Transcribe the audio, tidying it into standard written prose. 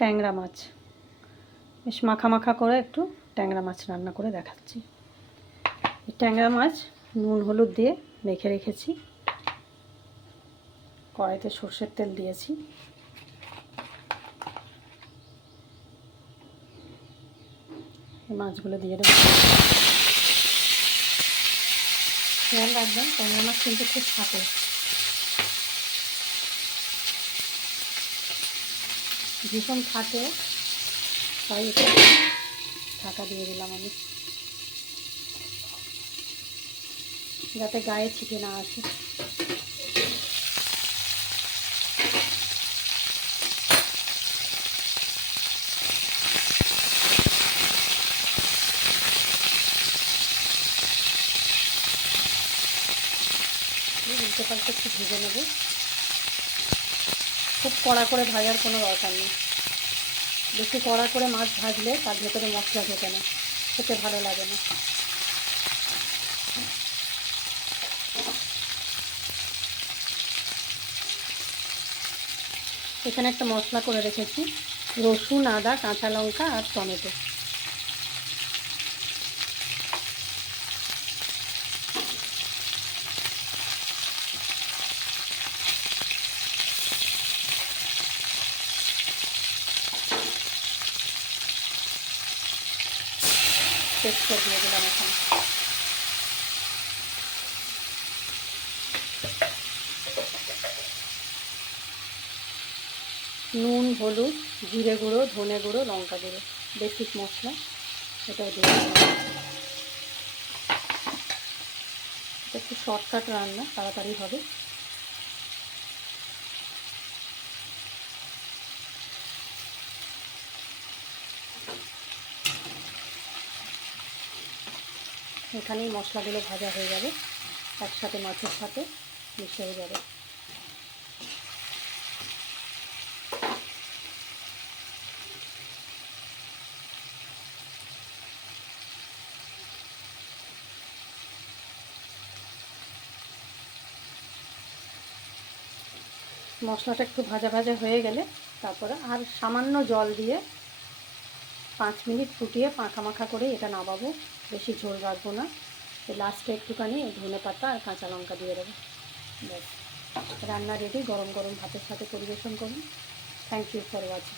ট্যাংরা মাছ, বেশ মাখা মাখা করে একটু ট্যাংরা মাছ রান্না করে দেখাচ্ছি। ট্যাংরা মাছ নুন হলুদ দিয়ে মেখে রেখেছি, কড়াইতে সর্ষের তেল দিয়েছি, মাছগুলো দিয়ে দেবো। খেয়াল রাখবেন ট্যাংরা মাছ কিন্তু খুব ফাটে, ভীষণ ফাটে, তাই একটু ঢাকা দিয়ে দিলাম আমি, যাতে গায়ে ছিটে না আসে। উল্টে পাল্টে একটু ভেজে নেব, খুব কড়া করে ভাজার কোনো দরকার নেই। বেশি কড়া করে মাছ ভাজলে তার ভেতরে মশলা ঢোকে না, খেতে ভালো লাগে না। এখানে একটা মশলা করে রেখেছি, রসুন, আদা, কাঁচা লঙ্কা আর টমেটো। পেস্ট করে দিয়ে দিলাম এখানে। নুন, হলুদ, জিরে গুঁড়ো, ধনে গুঁড়ো, লঙ্কা গুঁড়ো, বেসিক মশলা, এটাও দিয়ে দিলাম। এটা একটু শর্টকাট রান্না, তাড়াতাড়ি হবে। এখানেই মশলাগুলো ভাজা হয়ে যাবে, একসাথে মাছের সাথে মিশে হয়ে যাবে। মশলাটা একটু ভাজা ভাজা হয়ে গেলে তারপরে আর সামান্য জল দিয়ে 5 মিনিট ফুটিয়ে মাখা মাখা করে এটা নামাবো, বেশি ঝোল রাখবো না। লাস্টে একটুখানি ধনে পাতা আর কাঁচা লঙ্কা দিয়ে দেবো, ব্যাস রান্না রেডি। গরম গরম ভাতের সাথে পরিবেশন করুন। Thank you for watching.